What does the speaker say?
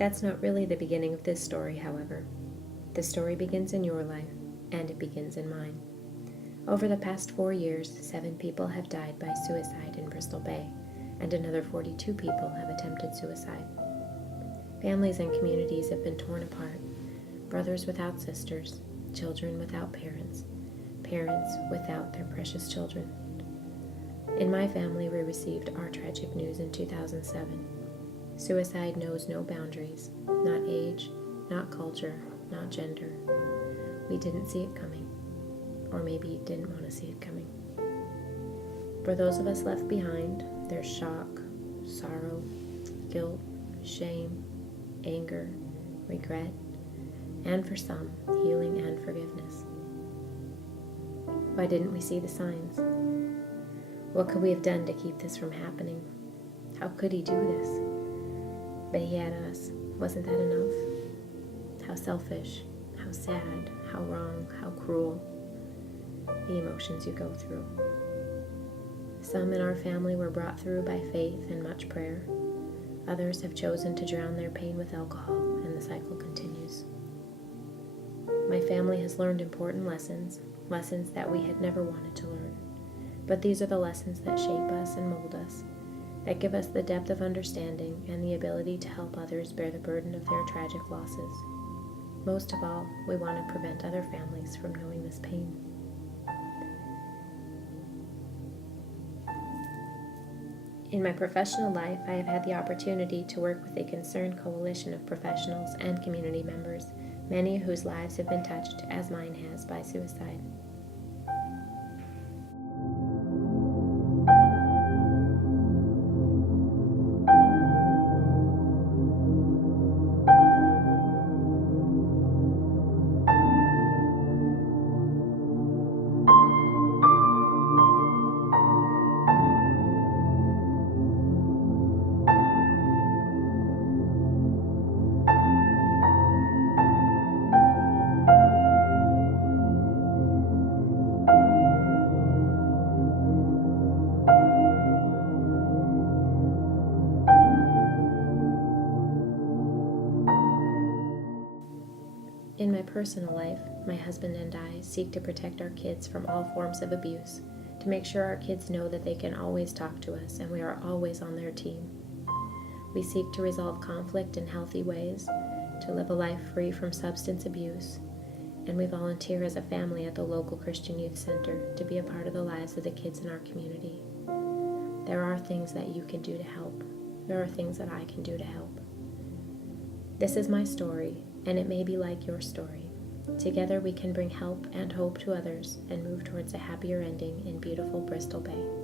That's not really the beginning of this story, however. The story begins in your life, and it begins in mine. Over the past 4 years, 7 people have died by suicide in Bristol Bay, and another 42 people have attempted suicide. Families and communities have been torn apart, brothers without sisters, children without parents, parents without their precious children. In my family, we received our tragic news in 2007. Suicide knows no boundaries, not age, not culture, not gender. We didn't see it coming, or maybe didn't want to see it coming. For those of us left behind, there's shock, sorrow, guilt, shame, anger, regret, and for some, healing and forgiveness. Why didn't we see the signs? What could we have done to keep this from happening? How could he do this? But he had us. Wasn't that enough? How selfish, how sad, how wrong, how cruel. The emotions you go through. Some in our family were brought through by faith and much prayer. Others have chosen to drown their pain with alcohol, and the cycle continues. My family has learned important lessons, lessons that we had never wanted to learn. But these are the lessons that shape us and mold us, that give us the depth of understanding and the ability to help others bear the burden of their tragic losses. Most of all, we want to prevent other families from knowing this pain. In my professional life, I have had the opportunity to work with a concerned coalition of professionals and community members, many whose lives have been touched, as mine has, by suicide. In my personal life, my husband and I seek to protect our kids from all forms of abuse, to make sure our kids know that they can always talk to us and we are always on their team. We seek to resolve conflict in healthy ways, to live a life free from substance abuse, and we volunteer as a family at the local Christian Youth Center to be a part of the lives of the kids in our community. There are things that you can do to help. There are things that I can do to help. This is my story, and it may be like your story. Together we can bring help and hope to others and move towards a happier ending in beautiful Bristol Bay.